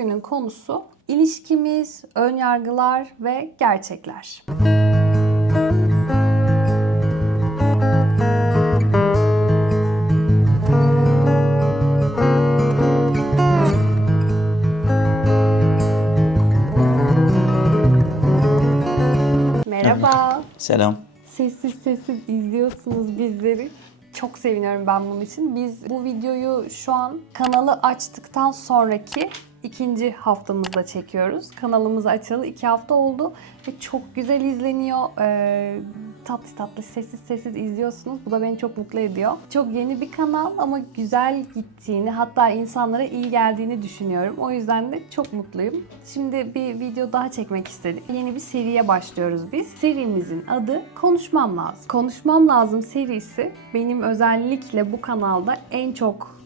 Bugünün konusu ilişkimiz, önyargılar ve gerçekler. Merhaba. Selam. Sessiz sessiz izliyorsunuz bizleri. Çok seviniyorum ben bunun için. Biz bu videoyu şu an kanalı açtıktan sonraki ikinci haftamızda çekiyoruz. Kanalımızı açalı 2 hafta oldu ve çok güzel izleniyor. Tatlı tatlı, sessiz sessiz izliyorsunuz. Bu da beni çok mutlu ediyor. Çok yeni bir kanal ama güzel gittiğini, hatta insanlara iyi geldiğini düşünüyorum. O yüzden de çok mutluyum. Şimdi bir video daha çekmek istedik. Yeni bir seriye başlıyoruz biz. Serimizin adı Konuşmam Lazım. Konuşmam Lazım serisi benim özellikle bu kanalda en çok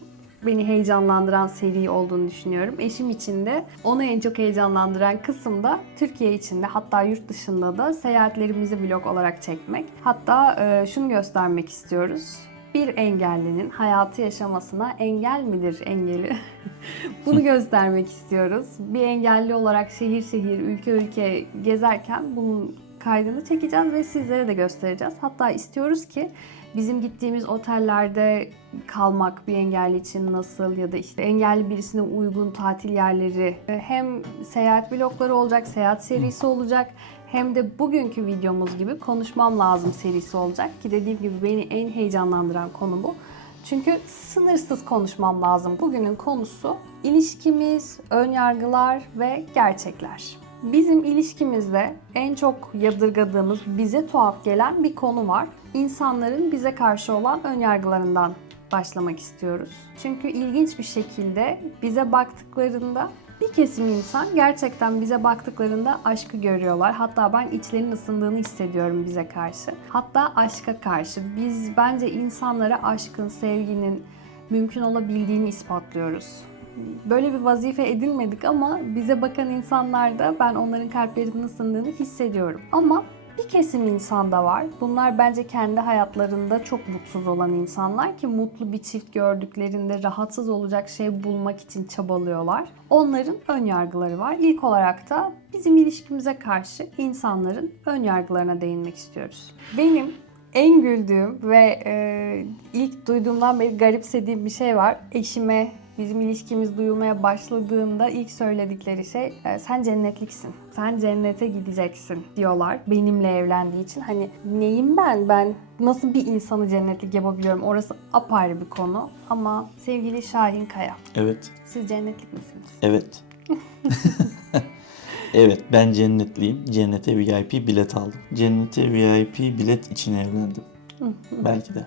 beni heyecanlandıran seri olduğunu düşünüyorum. Eşim için de onu en çok heyecanlandıran kısım da Türkiye içinde, hatta yurt dışında da seyahatlerimizi vlog olarak çekmek. Hatta şunu göstermek istiyoruz. Bir engellinin hayatı yaşamasına engel midir engeli? Bunu göstermek istiyoruz. Bir engelli olarak şehir şehir, ülke ülke gezerken bunun kaydını çekeceğiz ve sizlere de göstereceğiz. Hatta istiyoruz ki bizim gittiğimiz otellerde kalmak bir engelli için nasıl, ya da işte engelli birisine uygun tatil yerleri, hem seyahat vlogları olacak, seyahat serisi olacak, hem de bugünkü videomuz gibi Konuşmam Lazım serisi olacak ki dediğim gibi beni en heyecanlandıran konu bu. Çünkü sınırsız konuşmam lazım. Bugünün konusu ilişkimiz, önyargılar ve gerçekler. Bizim ilişkimizde en çok yadırgadığımız, bize tuhaf gelen bir konu var. İnsanların bize karşı olan önyargılarından başlamak istiyoruz. Çünkü ilginç bir şekilde bize baktıklarında bir kesim insan gerçekten bize baktıklarında aşkı görüyorlar. Hatta ben içlerinin ısındığını hissediyorum bize karşı. Hatta aşka karşı. Biz bence insanlara aşkın, sevginin mümkün olabildiğini ispatlıyoruz. Böyle bir vazife edinmedik ama bize bakan insanlarda ben onların kalplerinin ısındığını hissediyorum. Ama bir kesim insan da var. Bunlar bence kendi hayatlarında çok mutsuz olan insanlar ki mutlu bir çift gördüklerinde rahatsız olacak şey bulmak için çabalıyorlar. Onların önyargıları var. İlk olarak da bizim ilişkimize karşı insanların önyargılarına değinmek istiyoruz. Benim en güldüğüm ve ilk duyduğumdan beri garipsediğim bir şey var. Eşime bizim ilişkimiz duyulmaya başladığında ilk söyledikleri şey sen cennetliksin, sen cennete gideceksin diyorlar benimle evlendiği için. Hani neyim ben? Ben nasıl bir insanı cennetlik yapabiliyorum? Orası apayrı bir konu. Ama sevgili Şahin Kaya. Evet. Siz cennetlik misiniz? Evet. Evet, ben cennetliyim. Cennete VIP bilet aldım. Cennete VIP bilet için evlendim. Belki de.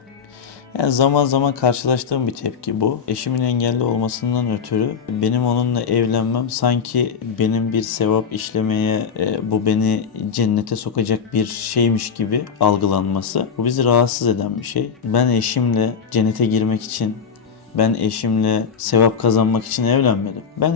Yani zaman zaman karşılaştığım bir tepki bu. Eşimin engelli olmasından ötürü benim onunla evlenmem sanki benim bir sevap işlemeye, bu beni cennete sokacak bir şeymiş gibi algılanması. Bu bizi rahatsız eden bir şey. Ben eşimle cennete girmek için, ben eşimle sevap kazanmak için evlenmedim. Ben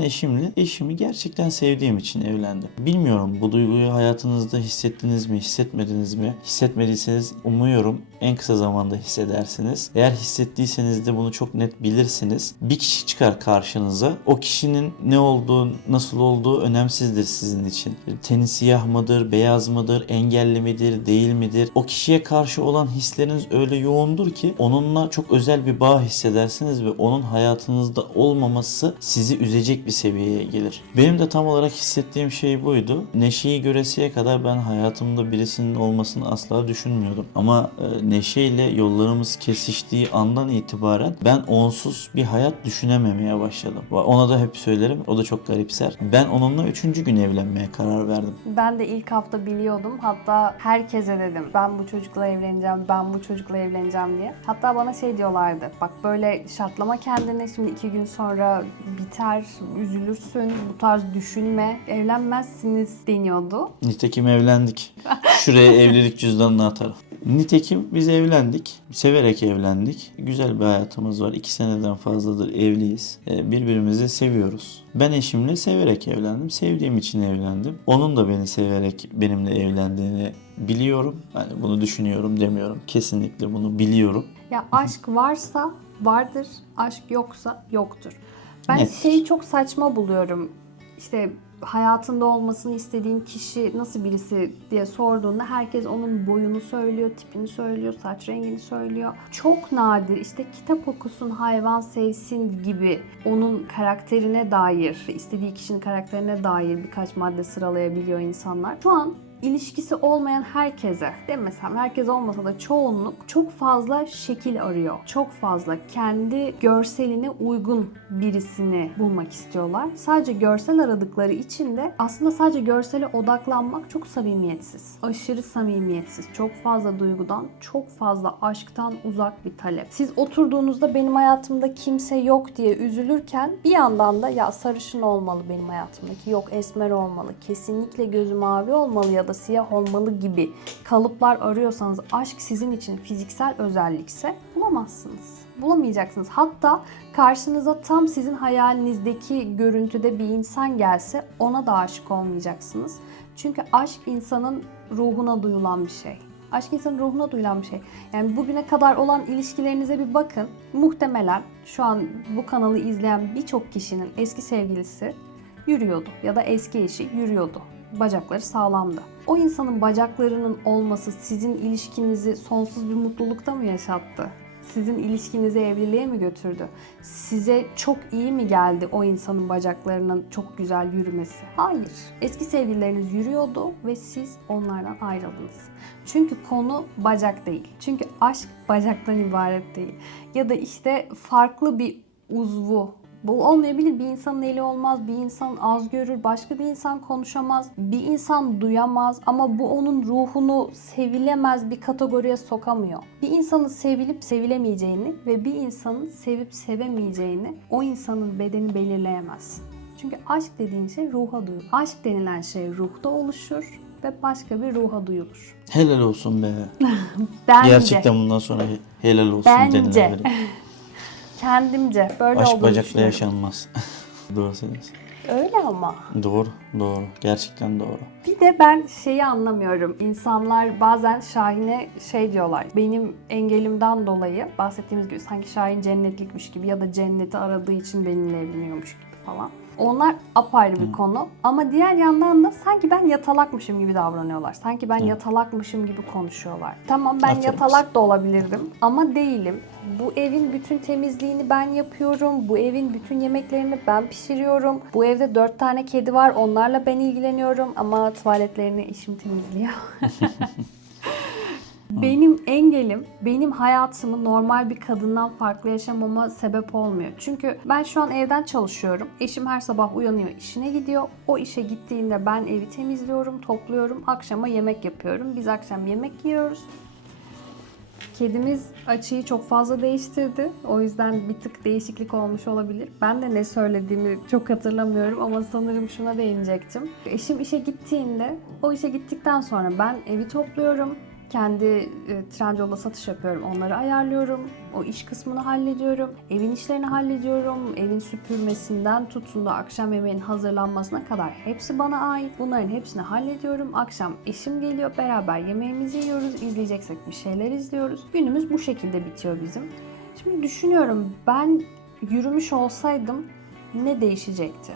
eşimi gerçekten sevdiğim için evlendim. Bilmiyorum, bu duyguyu hayatınızda hissettiniz mi, hissetmediniz mi? Hissetmediyseniz umuyorum en kısa zamanda hissedersiniz. Eğer hissettiyseniz de bunu çok net bilirsiniz. Bir kişi çıkar karşınıza. O kişinin ne olduğu, nasıl olduğu önemsizdir sizin için. Teni siyah mıdır, beyaz mıdır, engelli midir, değil midir? O kişiye karşı olan hisleriniz öyle yoğundur ki onunla çok özel bir bağ hissedersiniz ve onun hayatınızda olmaması sizi üzecek bir seviyeye gelir. Benim de tam olarak hissettiğim şey buydu. Neşe'yi göresiye kadar ben hayatımda birisinin olmasını asla düşünmüyordum. Ama Neşe ile yollarımız kesiştiği andan itibaren ben onsuz bir hayat düşünememeye başladım. Ona da hep söylerim. O da çok garipser. Ben onunla 3. gün evlenmeye karar verdim. Ben de ilk hafta biliyordum. Hatta herkese dedim. Ben bu çocukla evleneceğim, ben bu çocukla evleneceğim diye. Hatta bana şey diyorlardı. Bak böyle şartlama kendini, şimdi 2 gün sonra biter, üzülürsün, bu tarz düşünme, evlenmezsiniz deniyordu. Nitekim evlendik. Şuraya evlilik cüzdanını atarım. Nitekim biz evlendik. Severek evlendik. Güzel bir hayatımız var. 2 seneden fazladır evliyiz. Birbirimizi seviyoruz. Ben eşimle severek evlendim. Sevdiğim için evlendim. Onun da beni severek benimle evlendiğini biliyorum. Yani bunu düşünüyorum demiyorum. Kesinlikle bunu biliyorum. Ya aşk varsa vardır, aşk yoksa yoktur. Ben Net. şeyi çok saçma buluyorum. işte hayatında olmasını istediğin kişi nasıl birisi diye sorduğunda herkes onun boyunu söylüyor, tipini söylüyor, saç rengini söylüyor. Çok nadir işte kitap okusun, hayvan sevsin gibi onun karakterine dair, istediği kişinin karakterine dair birkaç madde sıralayabiliyor insanlar. Şu an ilişkisi olmayan herkese, demesem herkes olmasa da çoğunluk çok fazla şekil arıyor. Çok fazla kendi görseline uygun birisini bulmak istiyorlar. Sadece görsel aradıkları için de aslında sadece görsele odaklanmak çok samimiyetsiz. Aşırı samimiyetsiz. Çok fazla duygudan, çok fazla aşktan uzak bir talep. Siz oturduğunuzda benim hayatımda kimse yok diye üzülürken bir yandan da ya sarışın olmalı benim hayatımdaki, yok esmer olmalı, kesinlikle gözü mavi olmalı ya da siyah olmalı gibi kalıplar arıyorsanız, aşk sizin için fiziksel özellikse bulamazsınız. Bulamayacaksınız. Hatta karşınıza tam sizin hayalinizdeki görüntüde bir insan gelse ona da aşık olmayacaksınız. Çünkü aşk insanın ruhuna duyulan bir şey. Aşk insanın ruhuna duyulan bir şey. Yani bugüne kadar olan ilişkilerinize bir bakın. Muhtemelen şu an bu kanalı izleyen birçok kişinin eski sevgilisi yürüyordu ya da eski eşi yürüyordu. Bacakları sağlamdı. O insanın bacaklarının olması sizin ilişkinizi sonsuz bir mutlulukta mı yaşattı? Sizin ilişkinizi evliliğe mi götürdü? Size çok iyi mi geldi o insanın bacaklarının çok güzel yürümesi? Hayır. Eski sevgilileriniz yürüyordu ve siz onlardan ayrıldınız. Çünkü konu bacak değil. Çünkü aşk bacaktan ibaret değil. Ya da işte farklı bir uzvu. Bu olmayabilir. Bir insanın eli olmaz, bir insan az görür, başka bir insan konuşamaz, bir insan duyamaz ama bu onun ruhunu sevilemez bir kategoriye sokamıyor. Bir insanın sevilip sevilemeyeceğini ve bir insanın sevip sevemeyeceğini o insanın bedeni belirleyemez. Çünkü aşk dediğin şey ruha duyulur. Aşk denilen şey ruhta oluşur ve başka bir ruha duyulur. Helal olsun be. Bence. Gerçekten bundan sonra helal olsun Bence. denilebilir. Kendimce böyle Aşk olduğunu bacakla düşünüyorum. yaşanmaz. Doğru söylüyorsun. Öyle ama. Doğru, doğru. Gerçekten doğru. Bir de ben şeyi anlamıyorum. İnsanlar bazen Şahin'e şey diyorlar. Benim engelimden dolayı bahsettiğimiz gibi sanki Şahin cennetlikmiş gibi ya da cenneti aradığı için benimle evleniyormuş gibi falan. Onlar apayrı bir konu. Ama diğer yandan da sanki ben yatalakmışım gibi davranıyorlar. Sanki ben yatalakmışım gibi konuşuyorlar. Tamam ben Aferin. yatalak da olabilirdim ama değilim. Bu evin bütün temizliğini ben yapıyorum. Bu evin bütün yemeklerini ben pişiriyorum. Bu evde 4 tane kedi var. Onlarla ben ilgileniyorum. Ama tuvaletlerini eşim temizliyor. Benim engelim, benim hayatımı normal bir kadından farklı yaşamama sebep olmuyor. Çünkü ben şu an evden çalışıyorum. Eşim her sabah uyanıyor, işine gidiyor. O işe gittiğinde ben evi temizliyorum, topluyorum. Akşama yemek yapıyorum. Biz akşam yemek yiyoruz. Kedimiz açıyı çok fazla değiştirdi. O yüzden bir tık değişiklik olmuş olabilir. Ben de ne söylediğimi çok hatırlamıyorum ama sanırım şuna değinecektim. Eşim işe gittiğinde, o işe gittikten sonra ben evi topluyorum. Kendi Trendyol'da satış yapıyorum. Onları ayarlıyorum. O iş kısmını hallediyorum. Evin işlerini hallediyorum. Evin süpürmesinden tutun da akşam yemeğin hazırlanmasına kadar hepsi bana ait. Bunların hepsini hallediyorum. Akşam eşim geliyor. Beraber yemeğimizi yiyoruz. İzleyeceksek bir şeyler izliyoruz. Günümüz bu şekilde bitiyor bizim. Şimdi düşünüyorum, ben yürümüş olsaydım ne değişecekti?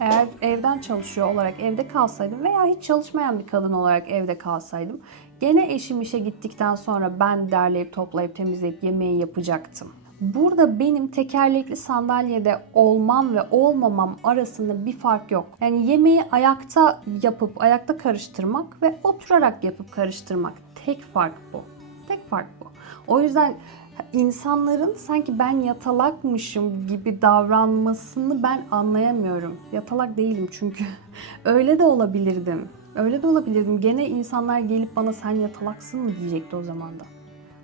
Eğer evden çalışıyor olarak evde kalsaydım veya hiç çalışmayan bir kadın olarak evde kalsaydım, gene eşim işe gittikten sonra ben derleyip toplayıp temizleyip yemeği yapacaktım. Burada benim tekerlekli sandalyede olmam ve olmamam arasında bir fark yok. Yani yemeği ayakta yapıp ayakta karıştırmak ve oturarak yapıp karıştırmak. Tek fark bu. Tek fark bu. O yüzden insanların sanki ben yatalakmışım gibi davranmasını ben anlayamıyorum. Yatalak değilim çünkü. Öyle de olabilirdim. Öyle de olabilirdim. Gene insanlar gelip bana sen yatalaksın mı diyecekti o zaman da.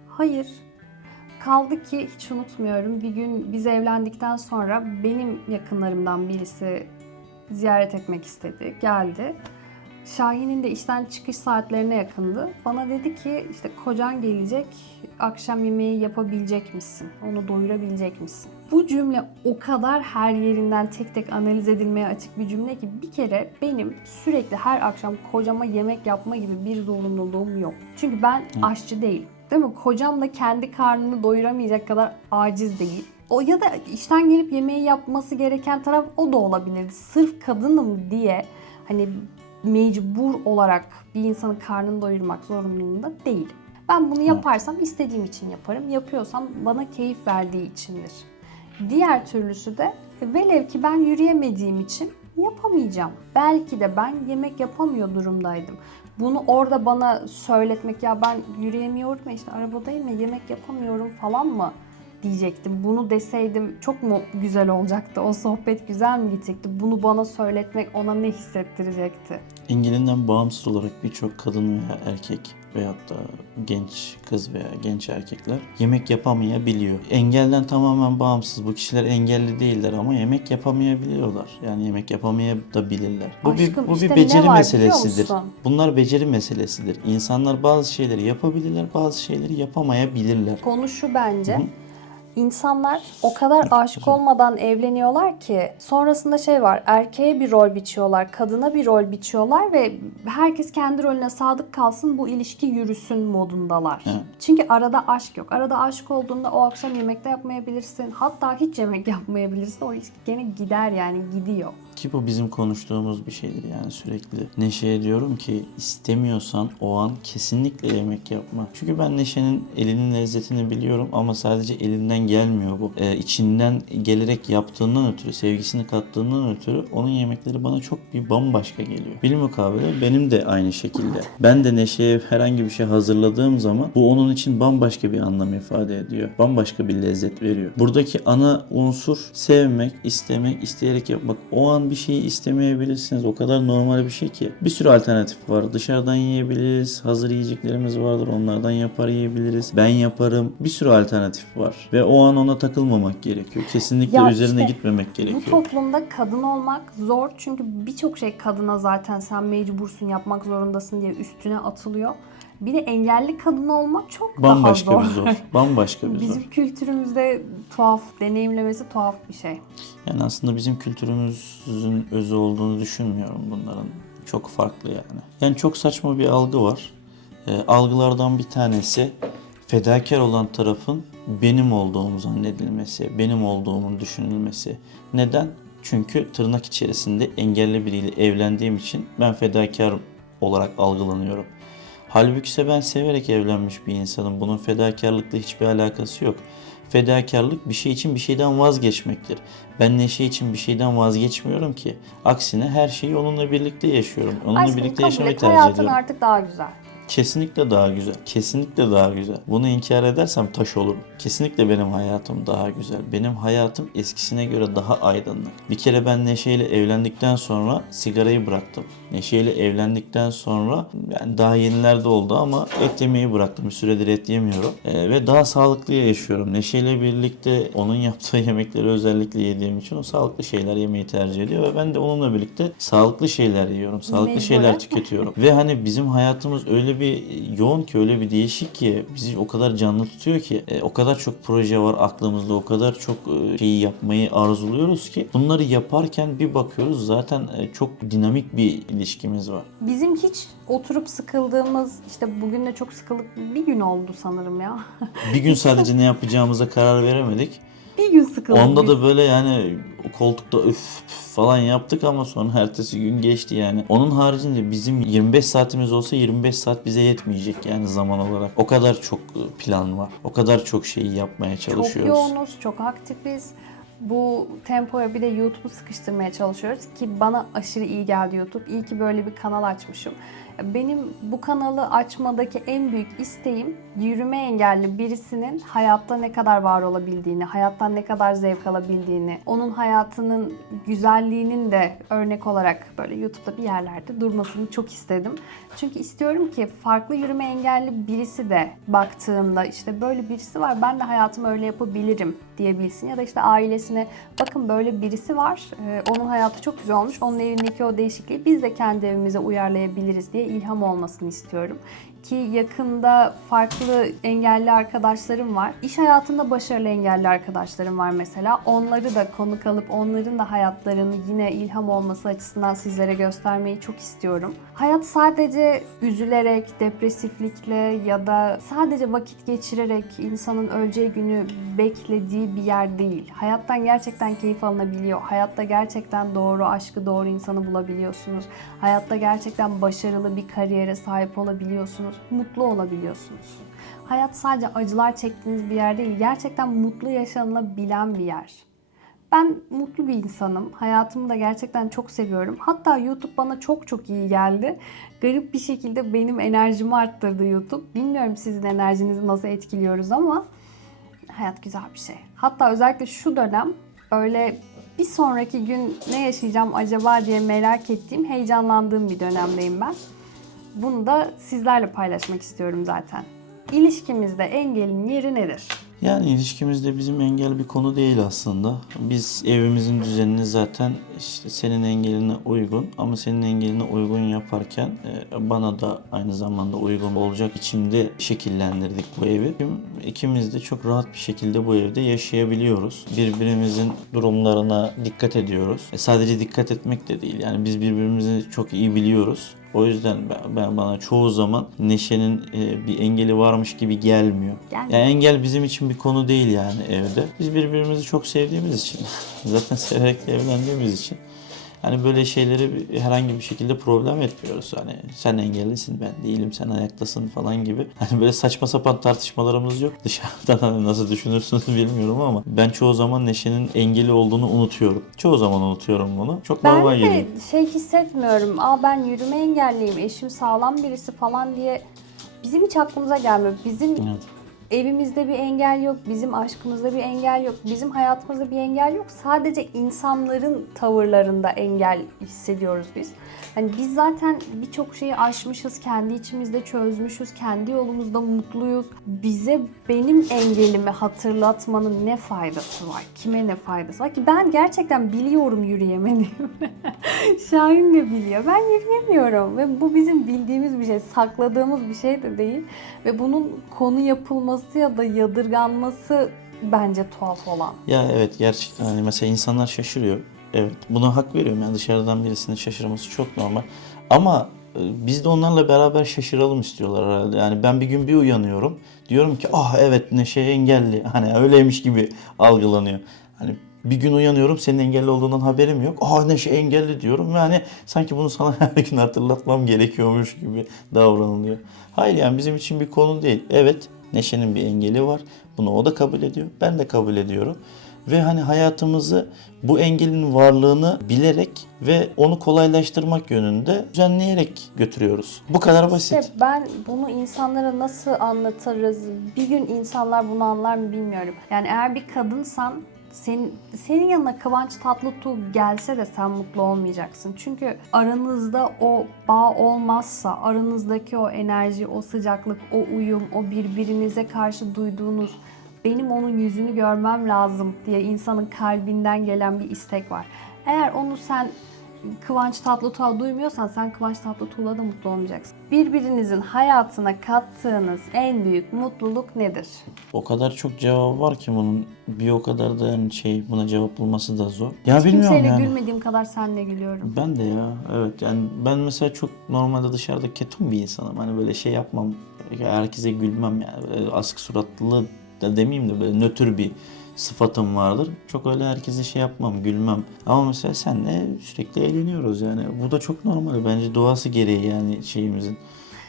Hayır. Kaldı ki hiç unutmuyorum. Bir gün biz evlendikten sonra benim yakınlarımdan birisi ziyaret etmek istedi. Geldi. Şahin'in de işten çıkış saatlerine yakındı. Bana dedi ki işte kocan gelecek, akşam yemeği yapabilecek misin? Onu doyurabilecek misin? Bu cümle o kadar her yerinden tek tek analiz edilmeye açık bir cümle ki bir kere benim sürekli her akşam kocama yemek yapma gibi bir zorunluluğum yok. Çünkü ben aşçı değilim. Değil mi? Kocam da kendi karnını doyuramayacak kadar aciz değil. O ya da işten gelip yemeği yapması gereken taraf o da olabilirdi. Sırf kadınım diye hani mecbur olarak bir insanın karnını doyurmak zorunluluğunda değil. Ben bunu yaparsam istediğim için yaparım. Yapıyorsam bana keyif verdiği içindir. Diğer türlüsü de velev ki ben yürüyemediğim için yapamayacağım. Belki de ben yemek yapamıyor durumdaydım. Bunu orada bana söyletmek, ya ben yürüyemiyorum ya işte arabadayım ya yemek yapamıyorum falan mı diyecektim. Bunu deseydim çok mu güzel olacaktı? O sohbet güzel mi gidecekti? Bunu bana söyletmek ona ne hissettirecekti? İngilinden bağımsız olarak birçok kadın veya erkek veyahut da genç kız veya genç erkekler yemek yapamayabiliyor. Engelden tamamen bağımsız. Bu kişiler engelli değiller ama yemek yapamayabiliyorlar. Yani yemek yapamayabilirler. Aşkım, Bu işte bir beceri ne var meselesidir. biliyor musun? Bunlar beceri meselesidir. İnsanlar bazı şeyleri yapabilirler, bazı şeyleri yapamayabilirler. Konu şu bence. İnsanlar o kadar aşık olmadan evleniyorlar ki sonrasında şey var, erkeğe bir rol biçiyorlar, kadına bir rol biçiyorlar ve herkes kendi rolüne sadık kalsın, bu ilişki yürüsün modundalar. Evet. Çünkü arada aşk yok. Arada aşk olduğunda o akşam yemekte yapmayabilirsin. Hatta hiç yemek yapmayabilirsin. O ilişki gene gider, yani gidiyor. Ki bu bizim konuştuğumuz bir şeydir yani sürekli. Neşe'ye diyorum ki istemiyorsan o an kesinlikle yemek yapma. Çünkü ben Neşe'nin elinin lezzetini biliyorum ama sadece elinden gelmiyor bu. İçinden gelerek yaptığından ötürü, sevgisini kattığından ötürü onun yemekleri bana çok bir bambaşka geliyor. Bilmukabele benim de aynı şekilde. Ben de Neşe'ye herhangi bir şey hazırladığım zaman bu onun için bambaşka bir anlam ifade ediyor. Bambaşka bir lezzet veriyor. Buradaki ana unsur sevmek, istemek, isteyerek yapmak. O an bir şeyi istemeyebilirsiniz. O kadar normal bir şey ki. Bir sürü alternatif var. Dışarıdan yiyebiliriz. Hazır yiyeceklerimiz vardır. Onlardan yapar yiyebiliriz. Ben yaparım. Bir sürü alternatif var. Ve o an ona takılmamak gerekiyor. Kesinlikle Ya üzerine işte gitmemek gerekiyor. Bu toplumda kadın olmak zor çünkü birçok şey kadına zaten sen mecbursun, yapmak zorundasın diye üstüne atılıyor. Bir de engelli kadın olmak çok Bambaşka daha bir zor. zor. Bambaşka bir Bizim zor. kültürümüzde tuhaf, deneyimlemesi tuhaf bir şey. Yani aslında bizim kültürümüzün özü olduğunu düşünmüyorum bunların. Çok farklı yani. Yani çok saçma bir algı var. Algılardan bir tanesi fedakar olan tarafın benim olduğumu zannedilmesi, benim olduğumun düşünülmesi. Neden? Çünkü tırnak içerisinde engelli biriyle evlendiğim için ben fedakar olarak algılanıyorum. Halbuki ise ben severek evlenmiş bir insanım. Bunun fedakarlıkla hiçbir alakası yok. Fedakarlık bir şey için bir şeyden vazgeçmektir. Ben Neşe için bir şeyden vazgeçmiyorum ki. Aksine her şeyi onunla birlikte yaşıyorum. Onunla Aşkım birlikte kabul yaşamayı et, tercih hayatın ediyorum. artık daha güzel. Kesinlikle daha güzel. Kesinlikle daha güzel. Bunu inkar edersem taş olurum. Kesinlikle benim hayatım daha güzel. Benim hayatım eskisine göre daha aydınlık. Bir kere ben Neşe ile evlendikten sonra sigarayı bıraktım. Neşe ile evlendikten sonra yani daha yenilerde oldu ama et yemeyi bıraktım. Bir süredir et yemiyorum. Ve daha sağlıklı yaşıyorum. Neşe ile birlikte onun yaptığı yemekleri özellikle yediğim için o sağlıklı şeyler yemeyi tercih ediyor ve ben de onunla birlikte sağlıklı şeyler yiyorum. Sağlıklı Mecburen. şeyler tüketiyorum. Ve hani bizim hayatımız öyle bir yoğun ki, öyle bir değişik ki, bizi o kadar canlı tutuyor ki, o kadar çok proje var aklımızda, o kadar çok şeyi yapmayı arzuluyoruz ki bunları yaparken bir bakıyoruz zaten çok dinamik bir ilişkimiz var. Bizim hiç oturup sıkıldığımız, işte bugün de çok sıkıldık, bir gün oldu sanırım ya. Bir gün sadece ne yapacağımıza karar veremedik. Bir gün sıkıldık Onda biz. da böyle yani koltukta üf falan yaptık ama sonra ertesi gün geçti yani. Onun haricinde bizim 25 saatimiz olsa 25 saat bize yetmeyecek yani zaman olarak. O kadar çok plan var. O kadar çok şeyi yapmaya çalışıyoruz. Çok yoğunuz, çok aktifiz. Bu tempoya bir de YouTube'u sıkıştırmaya çalışıyoruz ki bana aşırı iyi geldi YouTube. İyi ki böyle bir kanal açmışım. Benim bu kanalı açmadaki en büyük isteğim yürüme engelli birisinin hayatta ne kadar var olabildiğini, hayattan ne kadar zevk alabildiğini, onun hayatının güzelliğinin de örnek olarak böyle YouTube'da bir yerlerde durmasını çok istedim. Çünkü istiyorum ki farklı yürüme engelli birisi de baktığında işte böyle birisi var, ben de hayatımı öyle yapabilirim diyebilsin. Ya da işte ailesine bakın böyle birisi var, onun hayatı çok güzel olmuş, onun evindeki o değişikliği biz de kendi evimize uyarlayabiliriz diye ilham olmasını istiyorum. ki yakında farklı engelli arkadaşlarım var. İş hayatında başarılı engelli arkadaşlarım var mesela. Onları da konuk alıp onların da hayatlarını yine ilham olması açısından sizlere göstermeyi çok istiyorum. Hayat sadece üzülerek, depresiflikle ya da sadece vakit geçirerek insanın öleceği günü beklediği bir yer değil. Hayattan gerçekten keyif alınabiliyor. Hayatta gerçekten doğru aşkı, doğru insanı bulabiliyorsunuz. Hayatta gerçekten başarılı bir kariyere sahip olabiliyorsunuz. Mutlu olabiliyorsunuz. Hayat sadece acılar çektiğiniz bir yer değil. Gerçekten mutlu yaşanılabilen bir yer. Ben mutlu bir insanım. Hayatımı da gerçekten çok seviyorum. Hatta YouTube bana çok çok iyi geldi. Garip bir şekilde benim enerjimi arttırdı YouTube. Bilmiyorum sizin enerjinizi nasıl etkiliyoruz ama hayat güzel bir şey. Hatta özellikle şu dönem böyle bir sonraki gün ne yaşayacağım acaba diye merak ettiğim, heyecanlandığım bir dönemdeyim ben. Bunu da sizlerle paylaşmak istiyorum zaten. İlişkimizde engelin yeri nedir? Yani ilişkimizde bizim engel bir konu değil aslında. Biz evimizin düzenini zaten işte senin engeline uygun ama senin engeline uygun yaparken bana da aynı zamanda uygun olacak biçimde şekillendirdik bu evi. İkimiz de çok rahat bir şekilde bu evde yaşayabiliyoruz. Birbirimizin durumlarına dikkat ediyoruz. Sadece dikkat etmek de değil. Yani biz birbirimizi çok iyi biliyoruz. O yüzden bana çoğu zaman Neşe'nin bir engeli varmış gibi gelmiyor. Yani engel bizim için bir konu değil yani evde. Biz birbirimizi çok sevdiğimiz için, zaten severek de evlendiğimiz için hani böyle şeyleri herhangi bir şekilde problem etmiyoruz. Hani sen engellisin, ben değilim, sen ayaktasın falan gibi. Hani böyle saçma sapan tartışmalarımız yok. Dışarıdan hani nasıl düşünürsünüz bilmiyorum ama ben çoğu zaman Neşe'nin engeli olduğunu unutuyorum. Çoğu zaman unutuyorum bunu. Çok normal geliyor. Ben de hissetmiyorum. Ben yürüme engelliyim, eşim sağlam birisi falan diye bizim hiç aklımıza gelmiyor. Bizim Evet. evimizde bir engel yok, bizim aşkımızda bir engel yok, bizim hayatımızda bir engel yok. Sadece insanların tavırlarında engel hissediyoruz biz. Hani biz zaten birçok şeyi aşmışız, kendi içimizde çözmüşüz, kendi yolumuzda mutluyuz. Bize benim engelimi hatırlatmanın ne faydası var? Kime ne faydası var ki? Ben gerçekten biliyorum yürüyemediğimi. Şahin de biliyor. Ben yürüyemiyorum ve bu bizim bildiğimiz bir şey, sakladığımız bir şey de değil. Ve bunun konu yapılması ya da yadırganması bence tuhaf olan. Ya evet, gerçekten hani mesela insanlar şaşırıyor. Evet, buna hak veriyorum, yani dışarıdan birisinin şaşırması çok normal. Ama biz de onlarla beraber şaşıralım istiyorlar herhalde. Yani ben bir gün bir uyanıyorum. Diyorum ki ah evet Neşe engelli. Hani öyleymiş gibi algılanıyor. Hani bir gün uyanıyorum, senin engelli olduğundan haberim yok. Ah Neşe engelli diyorum. Yani sanki bunu sana her gün hatırlatmam gerekiyormuş gibi davranılıyor. Hayır, yani bizim için bir konu değil. Evet, Neşe'nin bir engeli var. Bunu o da kabul ediyor. Ben de kabul ediyorum. Ve hani hayatımızı bu engelin varlığını bilerek ve onu kolaylaştırmak yönünde düzenleyerek götürüyoruz. Bu kadar basit. İşte ben bunu insanlara nasıl anlatırız? Bir gün insanlar bunu anlar mı bilmiyorum. Yani eğer bir kadınsan senin yanına Kıvanç Tatlıtuğ gelse de sen mutlu olmayacaksın. Çünkü aranızda o bağ olmazsa, aranızdaki o enerji, o sıcaklık, o uyum, o birbirinize karşı duyduğunuz benim onun yüzünü görmem lazım diye insanın kalbinden gelen bir istek var. Eğer onu sen Kıvanç Tatlıtuğ'a duymuyorsan sen Kıvanç Tatlıtuğ'la da mutlu olmayacaksın. Birbirinizin hayatına kattığınız en büyük mutluluk nedir? O kadar çok cevabı var ki bunun. Bir o kadar da yani buna cevap bulması da zor. Ya bilmiyorum Kimseyle yani. gülmediğim kadar seninle gülüyorum. Ben de ya, evet, yani ben mesela çok normalde dışarıda ketum bir insanım. Hani böyle şey yapmam, herkese gülmem yani. Böyle asık suratlı da demeyeyim de böyle nötr bir sıfatım vardır. Çok öyle herkese şey yapmam, gülmem. Ama mesela senle sürekli eğleniyoruz yani. Bu da çok normal. Bence doğası gereği yani şeyimizin,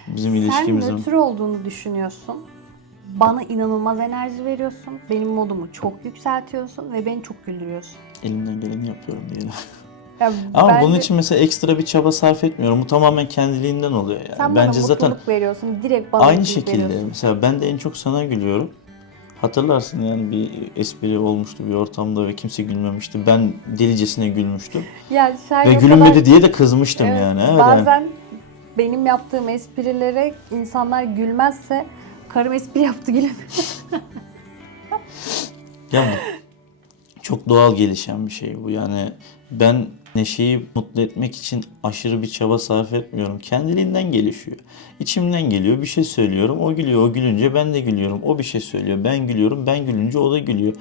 bizim ilişkimizin. Sen nötr olduğunu düşünüyorsun. Bana inanılmaz enerji veriyorsun. Benim modumu çok yükseltiyorsun ve beni çok güldürüyorsun. Elimden geleni yapıyorum diyelim. Ya Ama bunun için mesela ekstra bir çaba sarf etmiyorum. Bu tamamen kendiliğinden oluyor yani. sen bana Bence mutluluk zaten veriyorsun. Direkt bana aynı mutluluk şekilde veriyorsun. mesela ben de en çok sana gülüyorum. Hatırlarsın yani bir espri olmuştu bir ortamda ve kimse gülmemişti. Ben delicesine gülmüştüm. Ya Ve gülünmedi diye de kızmıştım evet, yani. Evet, bazen benim yaptığım esprilere insanlar gülmezse karım espri yaptı gülüm. Ya bu çok doğal gelişen bir şey bu. Yani ben Neşe'yi mutlu etmek için aşırı bir çaba sarf etmiyorum. Kendiliğinden gelişiyor. İçimden geliyor, bir şey söylüyorum. O gülüyor, o gülünce ben de gülüyorum. O bir şey söylüyor, ben gülüyorum. Ben gülünce o da gülüyor.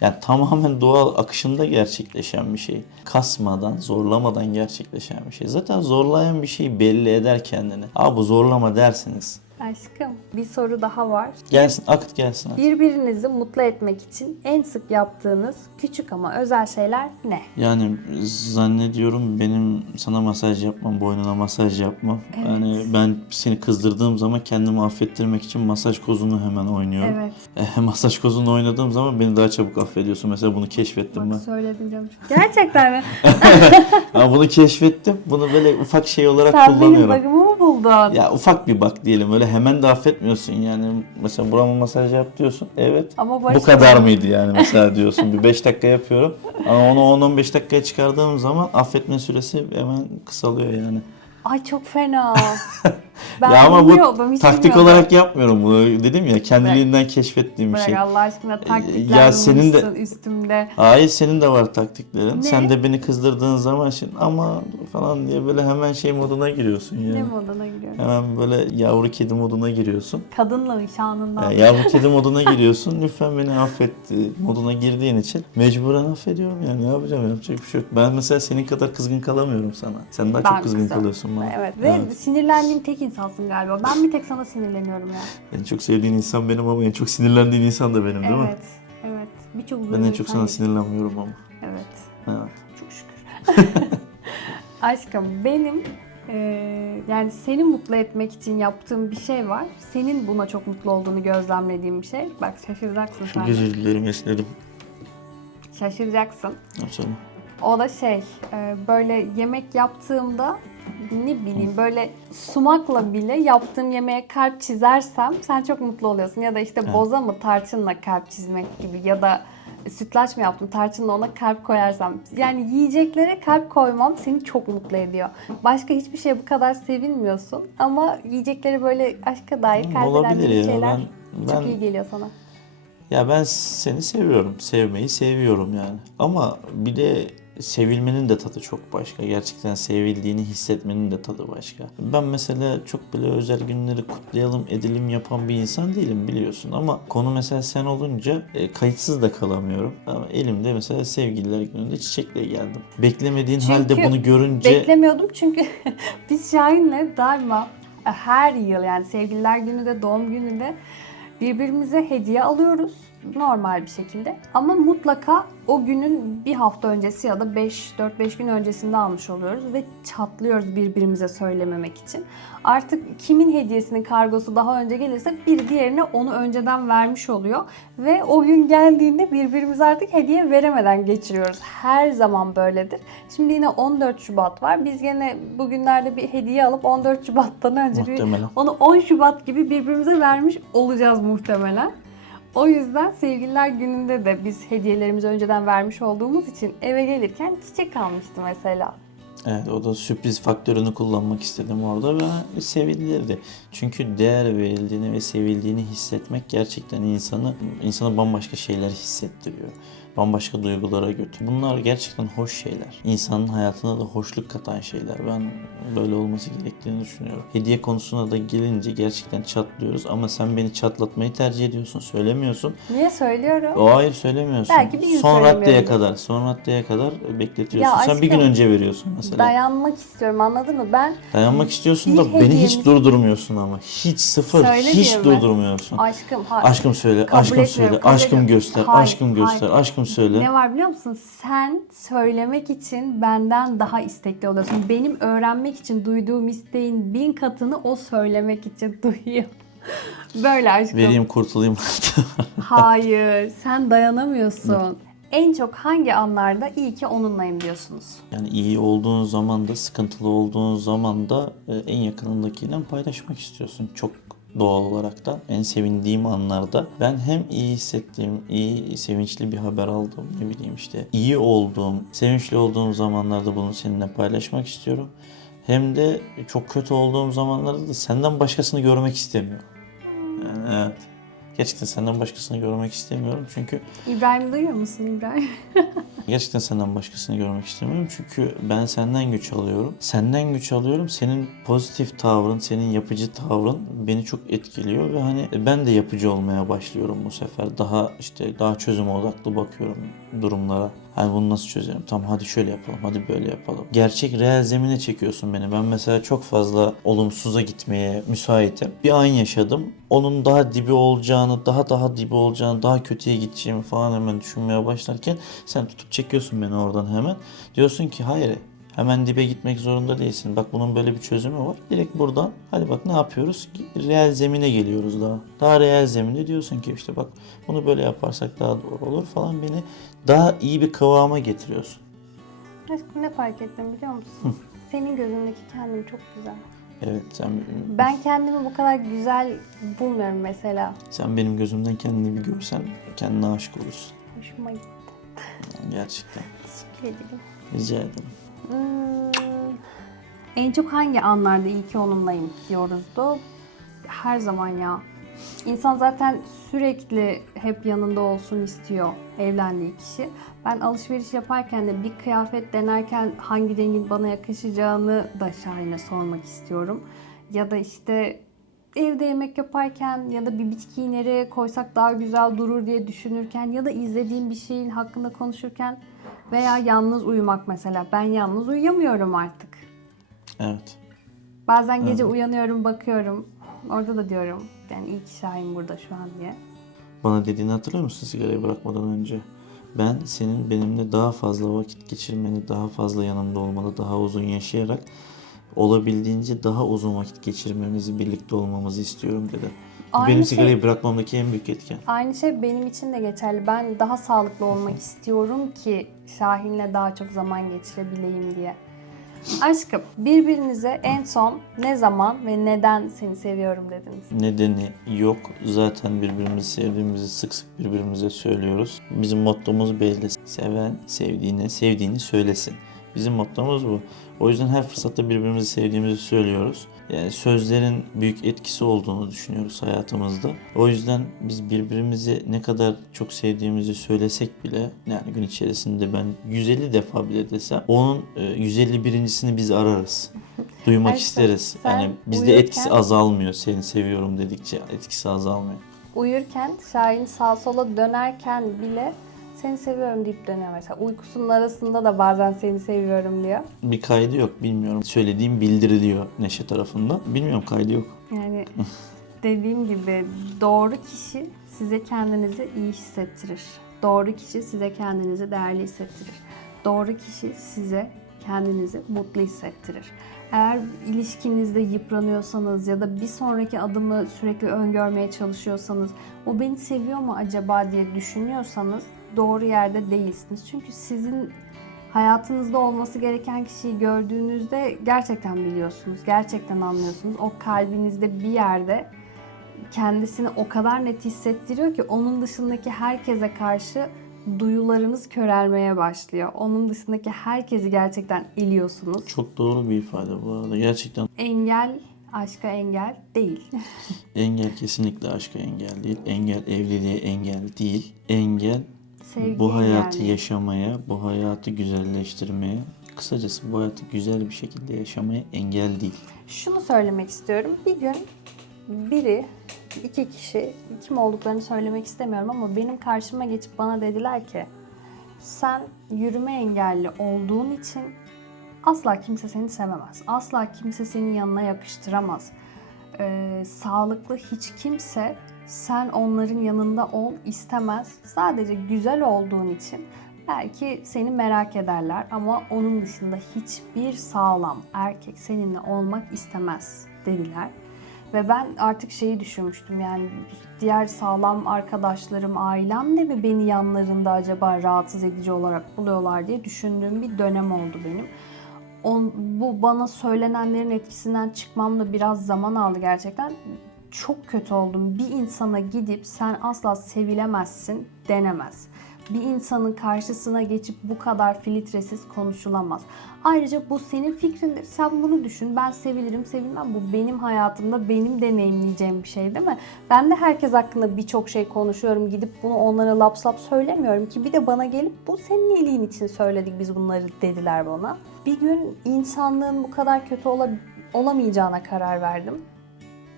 Yani tamamen doğal akışında gerçekleşen bir şey. Kasmadan, zorlamadan gerçekleşen bir şey. Zaten zorlayan bir şey belli eder kendini. Abi bu zorlama dersiniz. Aşkım, bir soru daha var. Gelsin, akıt gelsin. Hadi. Birbirinizi mutlu etmek için en sık yaptığınız küçük ama özel şeyler ne? Yani zannediyorum benim sana masaj yapmam, boynuna masaj yapmam. Evet. Yani ben seni kızdırdığım zaman kendimi affettirmek için masaj kozunu hemen oynuyorum. Evet. Masaj kozunu oynadığım zaman beni daha çabuk affediyorsun. Mesela bunu keşfettim Bak ben. söyledin canım. Gerçekten mi? Ama bunu keşfettim. Bunu böyle ufak şey olarak Sen benim kullanıyorum. bug'ımı mı buldun? Ya ufak bir bak diyelim. Öyle hemen de affetmiyorsun yani. Mesela burama masaj yap diyorsun. Evet. Ama Bu kadar mıydı yani mesela diyorsun. Bir 5 dakika yapıyorum. Ama onu 10-15 dakikaya çıkardığım zaman affetme süresi hemen kısalıyor yani. Ay çok fena. Ben Ya ama bu bilmiyordum, hiç taktik bilmiyordum. olarak yapmıyorum bunu. Dedim ya kendiliğinden keşfettiğim bir Bırak şey. Allah aşkına taktikler Ya senin de- bulmuşsun üstümde. Hayır senin de var taktiklerin. Ne? Sen de beni kızdırdığın zaman şimdi ama falan diye böyle hemen şey moduna giriyorsun yani. Ne moduna giriyorum? Hemen böyle yavru kedi moduna giriyorsun. Kadınlığın şanından. Yavru kedi moduna giriyorsun. Lütfen beni affet moduna girdiğin için mecburen affediyorum yani. Ne yapacağım? Yapacak bir şey yok. Ben mesela senin kadar kızgın kalamıyorum sana. Sen daha Ben çok kızgın kızım. kalıyorsun bana. Evet. Ve sinirlendiğim tek insansın galiba. Ben bir tek sana sinirleniyorum ya. En çok sevdiğin insan benim ama en çok sinirlendiğin insan da benim değil mi? Evet. Evet. Birçok Ben bölüm en çok sana insan- sinirlenmiyorum ama. Evet. Evet. Çok şükür. Aşkım benim yani seni mutlu etmek için yaptığım bir şey var. Senin buna çok mutlu olduğunu gözlemlediğim bir şey. Bak şaşıracaksın sen Çok de. özür dilerim esnedim. Şaşıracaksın. Ne yapalım? O da böyle yemek yaptığımda ne bileyim böyle sumakla bile yaptığım yemeğe kalp çizersem sen çok mutlu oluyorsun. Ya da işte Evet. boza mı tarçınla kalp çizmek gibi ya da sütlaç mı yaptım tarçınla ona kalp koyarsam. Yani yiyeceklere kalp koymam seni çok mutlu ediyor. Başka hiçbir şeye bu kadar sevinmiyorsun ama yiyecekleri böyle aşka dair kalbeden Olabilir bir ya. şeyler Ben çok iyi geliyor sana. Ya ben seni seviyorum. Sevmeyi seviyorum yani. Ama bir de sevilmenin de tadı çok başka. Gerçekten sevildiğini hissetmenin de tadı başka. Ben mesela çok böyle özel günleri kutlayalım, edelim yapan bir insan değilim biliyorsun. Ama konu mesela sen olunca kayıtsız da kalamıyorum. Ama elimde mesela sevgililer gününde çiçekle geldim. Beklemediğin Çünkü halde bunu görünce... Beklemiyordum çünkü biz Şahin'le daima her yıl yani sevgililer günü de doğum günü de birbirimize hediye alıyoruz normal bir şekilde. Ama mutlaka o günün bir hafta öncesi ya da 4-5 gün öncesinde almış oluyoruz ve çatlıyoruz birbirimize söylememek için. Artık kimin hediyesinin kargosu daha önce gelirse bir diğerine onu önceden vermiş oluyor. Ve o gün geldiğinde birbirimize artık hediye veremeden geçiriyoruz. Her zaman böyledir. Şimdi yine 14 Şubat var. Biz gene bugünlerde bir hediye alıp 14 Şubat'tan önce Muhtemelen. onu 10 Şubat gibi birbirimize vermiş olacağız muhtemelen. O yüzden sevgililer gününde de biz hediyelerimizi önceden vermiş olduğumuz için eve gelirken çiçek almıştı mesela. Evet, o da sürpriz faktörünü kullanmak istedim orada ve sevilirdi. Çünkü değer verildiğini ve sevildiğini hissetmek gerçekten insana bambaşka şeyler hissettiriyor. Bambaşka duygulara götürüyor. Bunlar gerçekten hoş şeyler. İnsanın hayatına da hoşluk katan şeyler. Ben böyle olması gerektiğini düşünüyorum. Hediye konusuna da gelince gerçekten çatlıyoruz ama sen beni çatlatmayı tercih ediyorsun, söylemiyorsun. Niye söylüyorum? O hayır söylemiyorsun. Belki bir gün son raddeye söylemiyorum. kadar bekletiyorsun. Ya Sen bir gün aşkım, önce veriyorsun mesela. Dayanmak istiyorum anladın mı? Ben Dayanmak istiyorsun Bir da beni hiç hediyemiz- durdurmuyorsun ama. Hiç sıfır. Söyle Hiç diye mi? durdurmuyorsun. aşkım Aşkım söyle, Kabul aşkım etmiyorum, söyle, kabul aşkım ediyorum. göster, Hayır, aşkım göster, hayır. aşkım söyle. Ne var biliyor musun? Sen söylemek için benden daha istekli oluyorsun. Benim öğrenmek için duyduğum isteğin 1000 katını o söylemek için duyuyor. Böyle aşkım. Vereyim kurtulayım. Hayır, sen dayanamıyorsun. En çok hangi anlarda iyi ki onunlayım diyorsunuz? Yani iyi olduğun zaman da, sıkıntılı olduğun zaman da en yakınındakiyle paylaşmak istiyorsun. Çok doğal olarak da en sevindiğim anlarda ben hem iyi hissettiğim, iyi sevinçli bir haber aldığım, ne bileyim işte iyi olduğum, sevinçli olduğum zamanlarda bunu seninle paylaşmak istiyorum. Hem de çok kötü olduğum zamanlarda da senden başkasını görmek istemiyorum. Yani evet. Gerçekten senden başkasını görmek istemiyorum çünkü İbrahim duyuyor musun İbrahim? gerçekten senden başkasını görmek istemiyorum çünkü ben senden güç alıyorum. Senden güç alıyorum. Senin pozitif tavrın, senin yapıcı tavrın beni çok etkiliyor ve hani ben de yapıcı olmaya başlıyorum bu sefer. Daha çözüm odaklı bakıyorum durumlara. Hani bunu nasıl çözelim? Tamam hadi şöyle yapalım, hadi böyle yapalım. Gerçek reel zemine çekiyorsun beni. Ben mesela çok fazla olumsuza gitmeye müsaitim. Bir an yaşadım. Onun daha dibi olacağını, daha dibi olacağını, daha kötüye gideceğimi falan hemen düşünmeye başlarken sen tutup çekiyorsun beni oradan hemen. Diyorsun ki hayır, hemen dibe gitmek zorunda değilsin. Bak bunun böyle bir çözümü var. Direkt buradan hadi bak ne yapıyoruz? Reel zemine geliyoruz daha. Daha reel zeminde diyorsun ki işte bak bunu böyle yaparsak daha doğru olur falan, beni daha iyi bir kıvama getiriyorsun. Aşkım ne fark ettim biliyor musun? Senin gözündeki kendim çok güzel. Evet Ben kendimi bu kadar güzel bulmuyorum mesela. sen benim gözümden kendini bir görsen kendine aşık olursun. Hoşuma gitti. Yani gerçekten. Teşekkür ederim. Rica ederim. En çok hangi anlarda iyi ki onunlayım diyoruzdu. Her zaman ya. İnsan zaten sürekli hep yanında olsun istiyor evlendiği kişi. Ben alışveriş yaparken de bir kıyafet denerken hangi rengin bana yakışacağını da Şahin'e sormak istiyorum. Ya da işte evde yemek yaparken ya da bir bitkiyi nereye koysak daha güzel durur diye düşünürken ya da izlediğim bir şeyin hakkında konuşurken veya yalnız uyumak mesela. Ben yalnız uyuyamıyorum artık. Evet. Bazen gece uyanıyorum, bakıyorum. Orada da diyorum yani iyi ki Şahin burada şu an diye. Bana dediğini hatırlıyor musun sigarayı bırakmadan önce? Ben senin benimle daha fazla vakit geçirmeni, daha fazla yanımda olmanı, daha uzun yaşayarak olabildiğince daha uzun vakit geçirmemizi, birlikte olmamızı istiyorum dedi. Bu benim sigarayı bırakmamdaki en büyük etken. Aynı şey benim için de geçerli. Ben daha sağlıklı olmak istiyorum ki Şahin'le daha çok zaman geçirebileyim diye. Aşkım, birbirinize en son ne zaman ve neden seni seviyorum dediniz? Nedeni yok. Zaten birbirimizi sevdiğimizi sık sık birbirimize söylüyoruz. Bizim mottomuz belli. Seven sevdiğini söylesin. Bizim mottomuz bu. O yüzden her fırsatta birbirimizi sevdiğimizi söylüyoruz. Yani sözlerin büyük etkisi olduğunu düşünüyoruz hayatımızda. O yüzden biz birbirimizi ne kadar çok sevdiğimizi söylesek bile, yani gün içerisinde ben 150 defa bile desem, onun 151.'sini biz ararız. Duymak Aşkım, isteriz. sen Yani bizde uyurken- etkisi azalmıyor. Seni seviyorum dedikçe etkisi azalmıyor. Uyurken Şahin sağa sola dönerken bile seni seviyorum deyip dönüyor mesela. Uykusunun arasında da bazen seni seviyorum diyor. Bir kaydı yok, bilmiyorum. Söylediğim bildiriliyor Neşe tarafından. Bilmiyorum, kaydı yok. Yani dediğim gibi doğru kişi size kendinizi iyi hissettirir. Doğru kişi size kendinizi değerli hissettirir. Doğru kişi size kendinizi mutlu hissettirir. Eğer ilişkinizde yıpranıyorsanız ya da bir sonraki adımı sürekli öngörmeye çalışıyorsanız, o beni seviyor mu acaba diye düşünüyorsanız doğru yerde değilsiniz. Çünkü sizin hayatınızda olması gereken kişiyi gördüğünüzde gerçekten biliyorsunuz, gerçekten anlıyorsunuz. O kalbinizde bir yerde kendisini o kadar net hissettiriyor ki onun dışındaki herkese karşı duyularınız körelmeye başlıyor. Onun dışındaki herkesi gerçekten eliyorsunuz. Çok doğru bir ifade bu arada. Gerçekten Engel aşka engel değil. engel kesinlikle aşka engel değil. Engel evliliğe engel değil. Engel Sevgiye bu hayatı gelmek. yaşamaya, bu hayatı güzelleştirmeye, kısacası bu hayatı güzel bir şekilde yaşamaya engel değil. Şunu söylemek istiyorum. Bir gün biri, iki kişi, kim olduklarını söylemek istemiyorum ama benim karşıma geçip bana dediler ki sen yürüme engelli olduğun için asla kimse seni sevemez. Asla kimse senin yanına yakıştıramaz. Sağlıklı hiç kimse sen onların yanında ol istemez. Sadece güzel olduğun için belki seni merak ederler ama onun dışında hiçbir sağlam erkek seninle olmak istemez dediler. Ve ben artık şeyi düşünmüştüm, yani diğer sağlam arkadaşlarım, ailem de mi beni yanlarında acaba rahatsız edici olarak buluyorlar diye düşündüğüm bir dönem oldu benim. Bu bana söylenenlerin etkisinden çıkmam da biraz zaman aldı gerçekten. Çok kötü oldum. Bir insana gidip sen asla sevilemezsin denemez. Bir insanın karşısına geçip bu kadar filtresiz konuşulamaz. Ayrıca bu senin fikrindir. Sen bunu düşün. Ben sevilirim, sevilmem. Bu benim hayatımda benim deneyimleyeceğim bir şey değil mi? Ben de herkes hakkında birçok şey konuşuyorum. Gidip bunu onlara laps laps söylemiyorum ki. Bir de bana gelip bu senin iyiliğin için söyledik biz bunları dediler bana. Bir gün insanlığın bu kadar kötü olamayacağına karar verdim.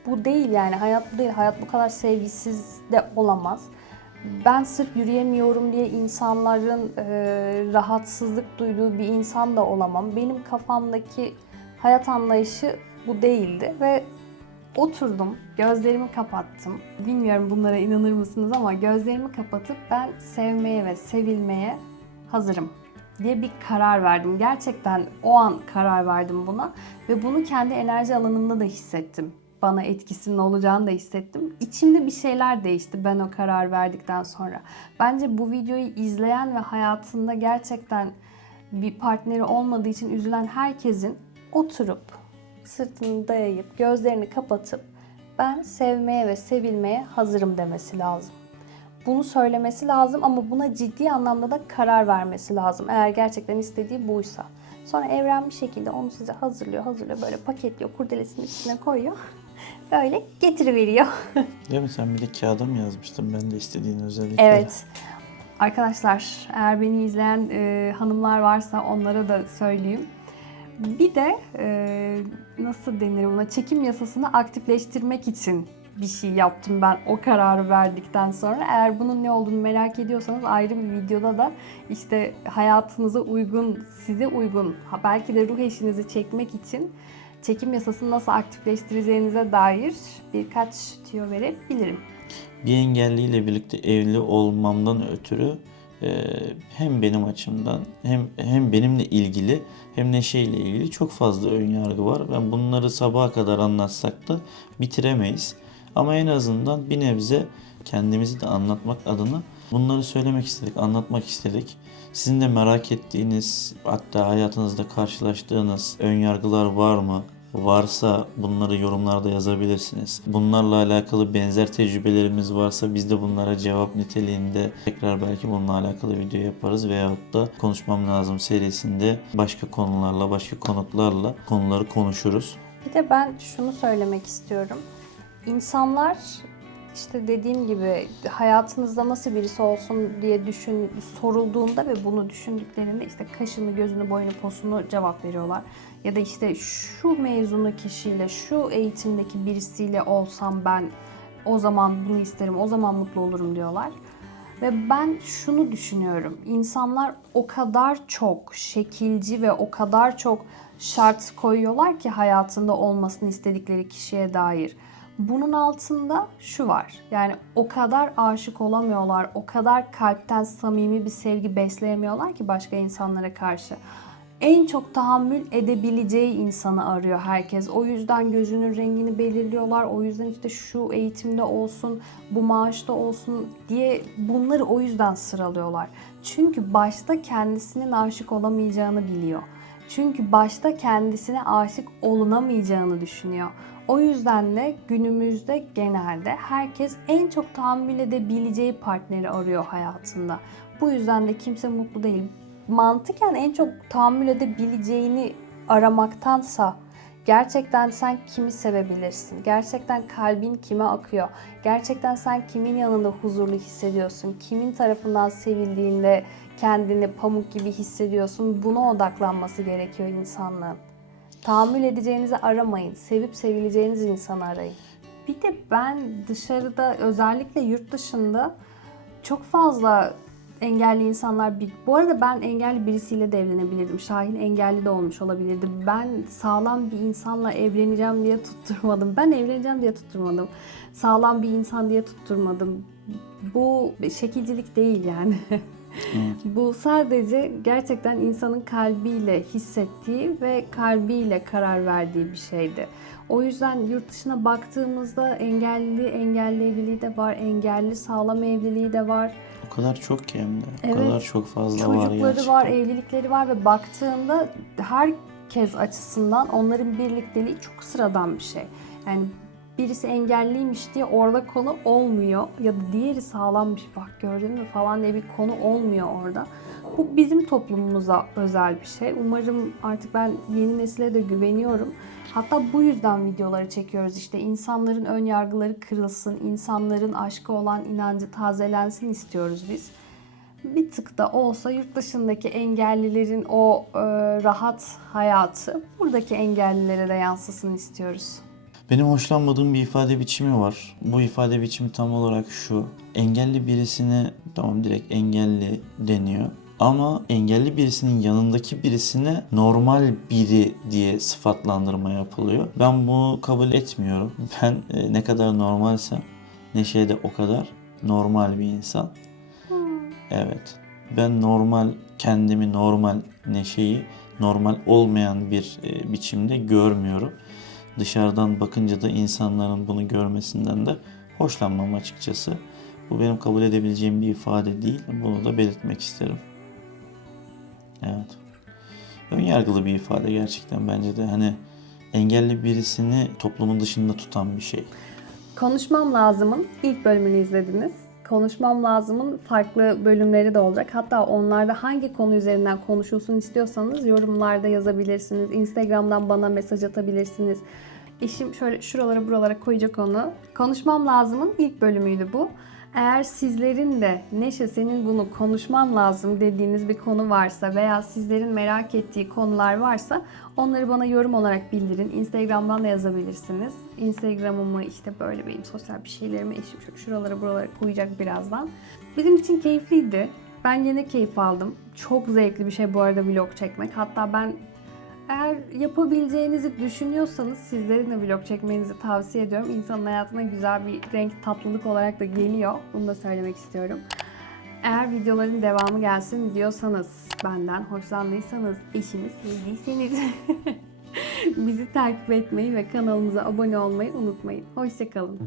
Bu değil yani. Hayat bu değil. Hayat bu kadar sevgisiz de olamaz. Ben sırf yürüyemiyorum diye insanların rahatsızlık duyduğu bir insan da olamam. Benim kafamdaki hayat anlayışı bu değildi ve oturdum, gözlerimi kapattım. Bilmiyorum bunlara inanır mısınız ama gözlerimi kapatıp ben sevmeye ve sevilmeye hazırım diye bir karar verdim. Gerçekten o an karar verdim buna ve bunu kendi enerji alanımda da hissettim. Bana etkisinin olacağını da hissettim. İçimde bir şeyler değişti ben o karar verdikten sonra. Bence bu videoyu izleyen ve hayatında gerçekten bir partneri olmadığı için üzülen herkesin oturup, sırtını dayayıp, gözlerini kapatıp ben sevmeye ve sevilmeye hazırım demesi lazım. Bunu söylemesi lazım ama buna ciddi anlamda da karar vermesi lazım. Eğer gerçekten istediği buysa. Sonra evren bir şekilde onu size hazırlıyor, böyle paketliyor, kurdelesinin üstüne koyuyor. Böyle getiriveriyor. Değil mi? Sen bir de kağıda mı yazmıştın? Ben de istediğin özellikleri. Evet. Arkadaşlar eğer beni izleyen hanımlar varsa onlara da söyleyeyim. Bir de nasıl denir buna? Çekim yasasını aktifleştirmek için bir şey yaptım ben o kararı verdikten sonra. Eğer bunun ne olduğunu merak ediyorsanız ayrı bir videoda da işte hayatınıza uygun, size uygun, belki de ruh eşinizi çekmek için çekim yasasını nasıl aktifleştireceğinize dair birkaç tüyo verebilirim. Bir engelliyle birlikte evli olmamdan ötürü hem benim açımdan hem benimle ilgili hem Neşe'yle ilgili çok fazla önyargı var. Ben bunları sabaha kadar anlatsak da bitiremeyiz. Ama en azından bir nebze kendimizi de anlatmak adına bunları söylemek istedik, anlatmak istedik. Sizin de merak ettiğiniz, hatta hayatınızda karşılaştığınız önyargılar var mı? Varsa bunları yorumlarda yazabilirsiniz. Bunlarla alakalı benzer tecrübelerimiz varsa biz de bunlara cevap niteliğinde tekrar belki bununla alakalı video yaparız veyahut da Konuşmam Lazım serisinde başka konularla, başka konuklarla konuları konuşuruz. Bir de ben şunu söylemek istiyorum. İnsanlar işte dediğim gibi hayatınızda nasıl birisi olsun diye sorulduğunda ve bunu düşündüklerinde işte kaşını, gözünü, boyunu, posunu cevap veriyorlar. Ya da işte şu mezunu kişiyle, şu eğitimdeki birisiyle olsam ben o zaman bunu isterim, o zaman mutlu olurum diyorlar. Ve ben şunu düşünüyorum. İnsanlar o kadar çok şekilci ve o kadar çok şart koyuyorlar ki hayatında olmasını istedikleri kişiye dair. Bunun altında şu var. Yani o kadar aşık olamıyorlar, o kadar kalpten samimi bir sevgi besleyemiyorlar ki başka insanlara karşı. En çok tahammül edebileceği insanı arıyor herkes. O yüzden gözünün rengini belirliyorlar. O yüzden işte şu eğitimde olsun, bu maaşta olsun diye bunları o yüzden sıralıyorlar. Çünkü başta kendisinin aşık olamayacağını biliyor. Çünkü başta kendisine aşık olunamayacağını düşünüyor. O yüzden de günümüzde genelde herkes en çok tahammül edebileceği partneri arıyor hayatında. Bu yüzden de kimse mutlu değil. Mantıken en çok tahammül edebileceğini aramaktansa gerçekten sen kimi sevebilirsin? Gerçekten kalbin kime akıyor? Gerçekten sen kimin yanında huzurlu hissediyorsun? Kimin tarafından sevildiğinde kendini pamuk gibi hissediyorsun? Buna odaklanması gerekiyor insanlığın. Tahammül edeceğinizi aramayın. Sevip sevileceğiniz insanı arayın. Bir de ben dışarıda özellikle yurt dışında çok fazla engelli insanlar... Bu arada ben engelli birisiyle de evlenebilirdim. Şahin engelli de olmuş olabilirdi. Ben sağlam bir insanla evleneceğim diye tutturmadım. Ben evleneceğim diye tutturmadım. Sağlam bir insan diye tutturmadım. Bu şekilcilik değil yani. Bu sadece gerçekten insanın kalbiyle hissettiği ve kalbiyle karar verdiği bir şeydi. O yüzden yurt dışına baktığımızda engelli evliliği de var, engelli sağlam evliliği de var. O kadar çok ki hem de. O Evet, kadar çok fazla var gerçekten. çocukları var, evlilikleri var ve baktığında herkes açısından onların birlikteliği çok sıradan bir şey. Yani birisi engelliymiş diye orada konu olmuyor. Ya da diğeri sağlammış, bak gördün mü falan diye bir konu olmuyor orada. Bu bizim toplumumuza özel bir şey. Umarım artık ben yeni nesile de güveniyorum. Hatta bu yüzden videoları çekiyoruz işte. İnsanların ön yargıları kırılsın, insanların aşka olan inancı tazelensin istiyoruz biz. Bir tık da olsa yurt dışındaki engellilerin o rahat hayatı buradaki engellilere de yansısın istiyoruz. Benim hoşlanmadığım bir ifade biçimi var. Bu ifade biçimi tam olarak şu. Engelli birisine, tamam direkt engelli deniyor. Ama engelli birisinin yanındaki birisine normal biri diye sıfatlandırma yapılıyor. Ben bunu kabul etmiyorum. Ben ne kadar normalsem Neşe de o kadar normal bir insan. Evet. Ben normal, kendimi normal, Neşe'yi normal olmayan bir biçimde görmüyorum. Dışarıdan bakınca da insanların bunu görmesinden de hoşlanmam açıkçası. Bu benim kabul edebileceğim bir ifade değil. Bunu da belirtmek isterim. Evet. Önyargılı bir ifade gerçekten bence de. Hani engelli birisini toplumun dışında tutan bir şey. Konuşmam Lazım'ın ilk bölümünü izlediniz. Konuşmam Lazım'ın farklı bölümleri de olacak. Hatta onlarda hangi konu üzerinden konuşulsun istiyorsanız yorumlarda yazabilirsiniz. Instagram'dan bana mesaj atabilirsiniz. Eşim şöyle şuralara buralara koyacak onu. Konuşmam Lazım'ın ilk bölümüydü bu. Eğer sizlerin de Neşe senin bunu konuşman lazım dediğiniz bir konu varsa veya sizlerin merak ettiği konular varsa onları bana yorum olarak bildirin. Instagram'dan da yazabilirsiniz. Instagram'ımı işte böyle benim sosyal bir şeylerimi eşim şuralara buralara koyacak birazdan. Bizim için keyifliydi. Ben yine keyif aldım. Çok zevkli bir şey bu arada vlog çekmek. Hatta ben eğer yapabileceğinizi düşünüyorsanız sizlerin de vlog çekmenizi tavsiye ediyorum. İnsanın hayatına güzel bir renk, tatlılık olarak da geliyor. Bunu da söylemek istiyorum. Eğer videoların devamı gelsin diyorsanız, benden hoşlandıysanız, eşimi sevdiyseniz bizi takip etmeyi ve kanalımıza abone olmayı unutmayın. Hoşça kalın.